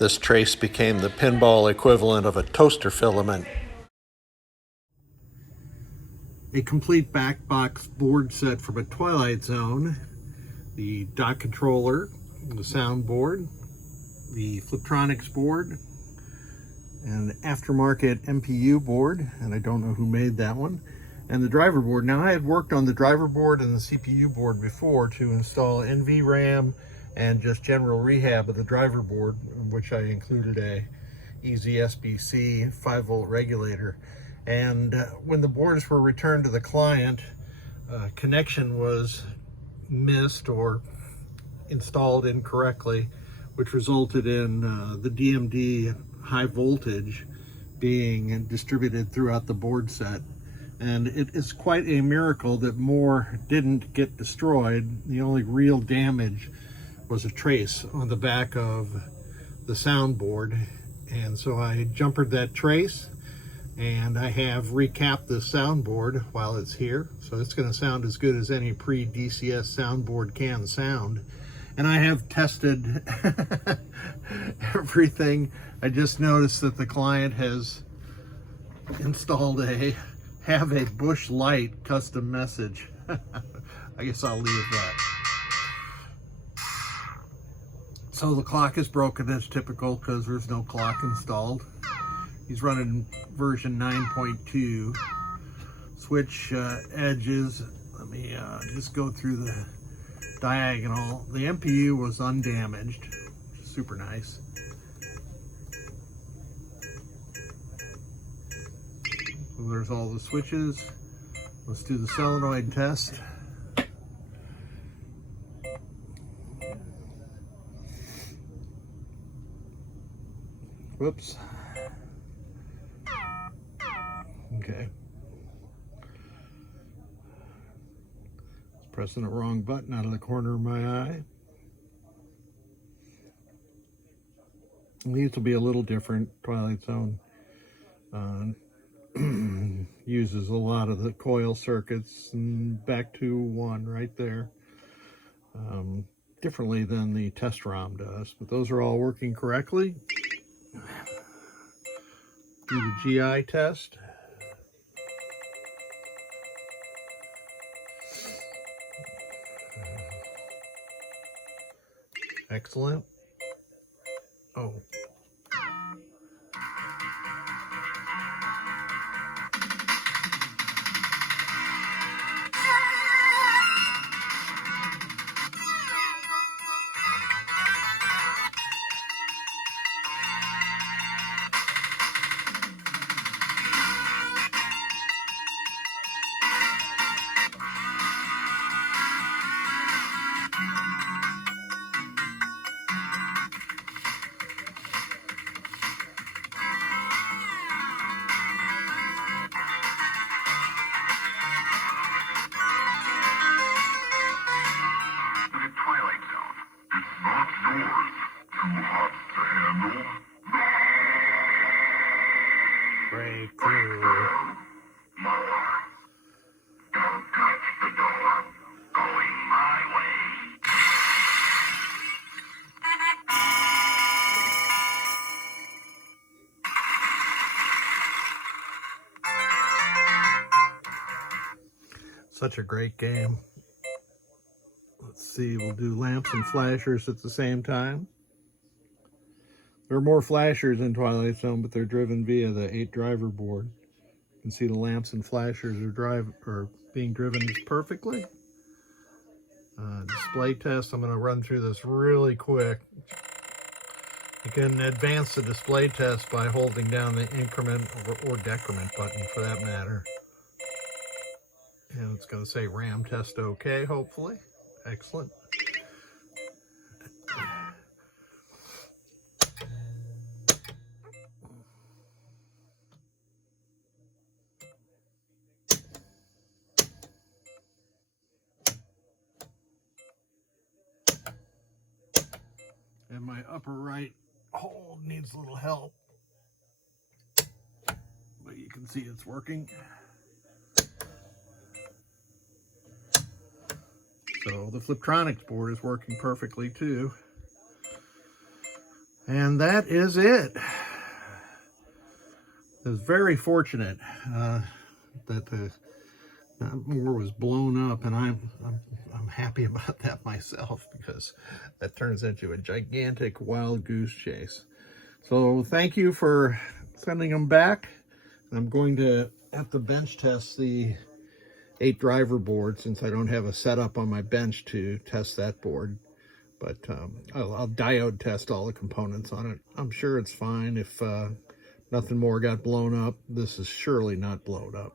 This trace became the pinball equivalent of a toaster filament. A complete back box board set from a Twilight Zone, the dot controller, the soundboard, the Fliptronics board, and aftermarket MPU board, and I don't know who made that one, and the driver board. Now, I had worked on the driver board and the CPU board before to install NVRAM and just general rehab of the driver board, in which I included a easy SBC 5-volt regulator. And when the boards were returned to the client, connection was missed or installed incorrectly, which resulted in the DMD high voltage being distributed throughout the board set. And it is quite a miracle that more didn't get destroyed. The only real damage was a trace on the back of the soundboard. And so I jumpered that trace, and I have recapped the soundboard while it's here. So it's going to sound as good as any pre-DCS soundboard can sound. And I have tested everything. I just noticed that the client has installed a have a Bush Light custom message. I guess I'll leave that. So the clock is broken as typical because there's no clock installed. He's running version 9.2. Switch edges. Let me just go through the diagonal. The MPU was undamaged, which is super nice. So there's all the switches. Let's do the solenoid test. Whoops. Okay. Pressing the wrong button out of the corner of my eye. And these will be a little different. Twilight Zone uses a lot of the coil circuits, and back to one right there. Differently than the test ROM does, but those are all working correctly. Do the GI test. Excellent. Oh. Breakthrough. Don't touch the door. Going my way. Such a great game. Let's see, we'll do lamps and flashers at the same time. There are more flashers in Twilight Zone, but they're driven via the 8-driver board. You can see the lamps and flashers are being driven perfectly. Display test, I'm going to run through this really quick. You can advance the display test by holding down the increment or decrement button for that matter. And it's going to say RAM test OK, hopefully. Excellent. And my upper right hold needs a little help, but you can see it's working. So the Fliptronics board is working perfectly too. And that is it. It was very fortunate that the moor was blown up, and I'm happy about that myself, because that turns into a gigantic wild goose chase. So thank you for sending them back. I'm going to have to bench test the 8 driver board, since I don't have a setup on my bench to test that board. But I'll diode test all the components on it. I'm sure it's fine. If nothing more got blown up, this is surely not blown up.